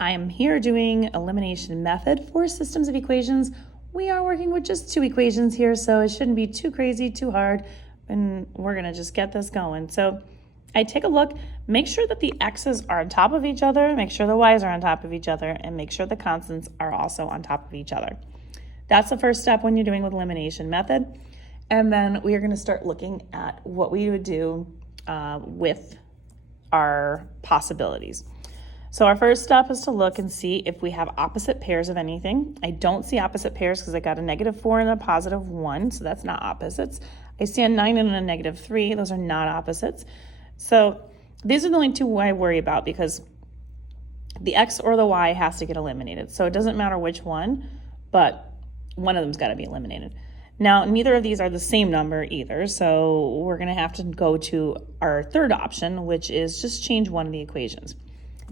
I am here doing elimination method for systems of equations. We are working with just 2 equations here, so it shouldn't be too crazy, too hard, and we're gonna just get this going. So I take a look, make sure that the x's are on top of each other, make sure the y's are on top of each other, and make sure the constants are also on top of each other. That's the first step when you're doing with elimination method. And then we are gonna start looking at what we would do with our possibilities. So our first step is to look and see if we have opposite pairs of anything. I don't see opposite pairs because I got a -4 and a +1, so that's not opposites. I see a 9 and a -3, those are not opposites. So these are the only 2 I worry about because the x or the y has to get eliminated. So it doesn't matter which one, but one of them's got to be eliminated. Now, neither of these are the same number either, so we're going to have to go to our third option, which is just change one of the equations.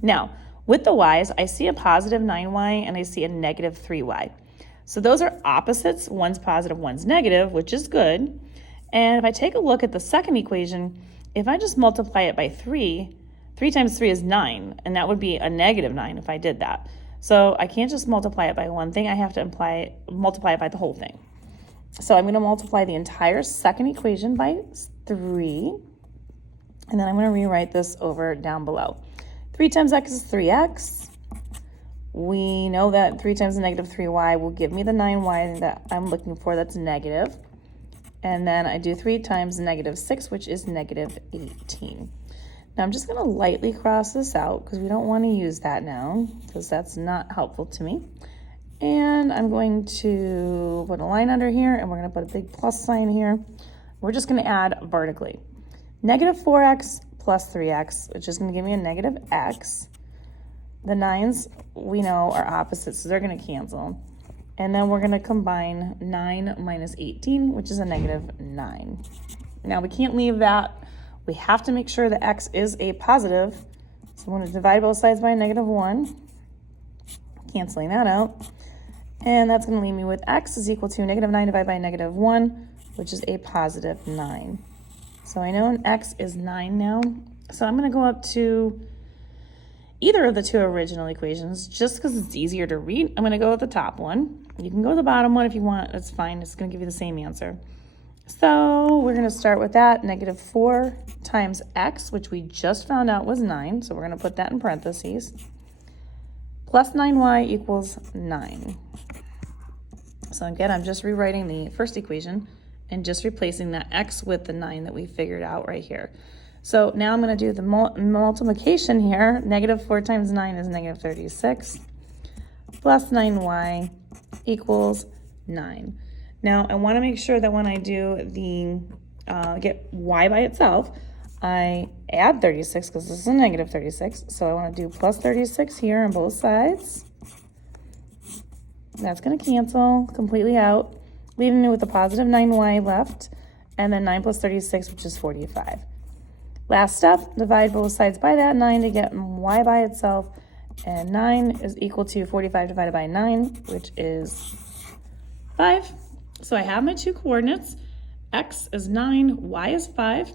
Now, with the y's, I see a +9y and I see a -3y. So those are opposites. One's positive, one's negative, which is good. And if I take a look at the second equation, if I just multiply it by 3, 3 times 3 is 9, and that would be a -9 if I did that. So I can't just multiply it by one thing, I have to multiply it by the whole thing. So I'm going to multiply the entire second equation by 3, and then I'm going to rewrite this over down below. 3 times x is 3x. We know that 3 times the -3y will give me the 9y that I'm looking for, that's negative. And then I do 3 times -6, which is -18. Now I'm just going to lightly cross this out because we don't want to use that now because that's not helpful to me. And I'm going to put a line under here and we're going to put a big plus sign here. We're just going to add vertically. -4x plus 3x, which is going to give me a -x. The 9's we know are opposites, so they're going to cancel. And then we're going to combine 9 minus 18, which is a -9. Now we can't leave that. We have to make sure the x is a positive. So I'm going to divide both sides by a -1, canceling that out. And that's going to leave me with x is equal to -9 divided by -1, which is a +9. So I know an x is 9 now. So I'm going to go up to either of the 2 original equations just because it's easier to read. I'm going to go with the top one. You can go with the bottom one if you want. It's fine. It's going to give you the same answer. So we're going to start with that. -4 times x, which we just found out was 9. So we're going to put that in parentheses. Plus 9y equals 9. So again, I'm just rewriting the first equation and just replacing that x with the 9 that we figured out right here. So now I'm going to do the multiplication here. -4 times 9 is -36. Plus 9y equals 9. Now I want to make sure that when I do the get y by itself, I add 36 because this is a -36. So I want to do plus 36 here on both sides. That's going to cancel completely out, leaving me with a positive 9y left, and then 9 plus 36, which is 45. Last step, divide both sides by that 9 to get y by itself, and 9 is equal to 45 divided by 9, which is 5. So I have my 2 coordinates. X is 9, y is 5.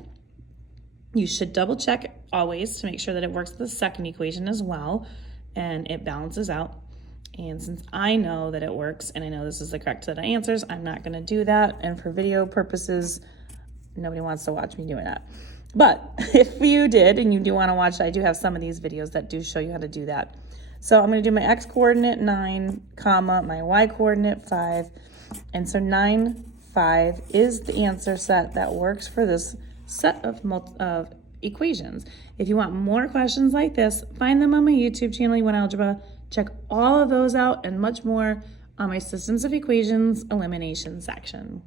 You should double check always to make sure that it works with the second equation as well, and it balances out. And since I know that it works and I know this is the correct set of answers, I'm not going to do that. And for video purposes, nobody wants to watch me doing that. But if you did and you do want to watch, I do have some of these videos that do show you how to do that. So I'm going to do my x coordinate 9, comma, my y coordinate 5. And so 9, 5 is the answer set that works for this set of equations. If you want more questions like this, find them on my YouTube channel, You Want Algebra. Check all of those out and much more on my Systems of Equations elimination section.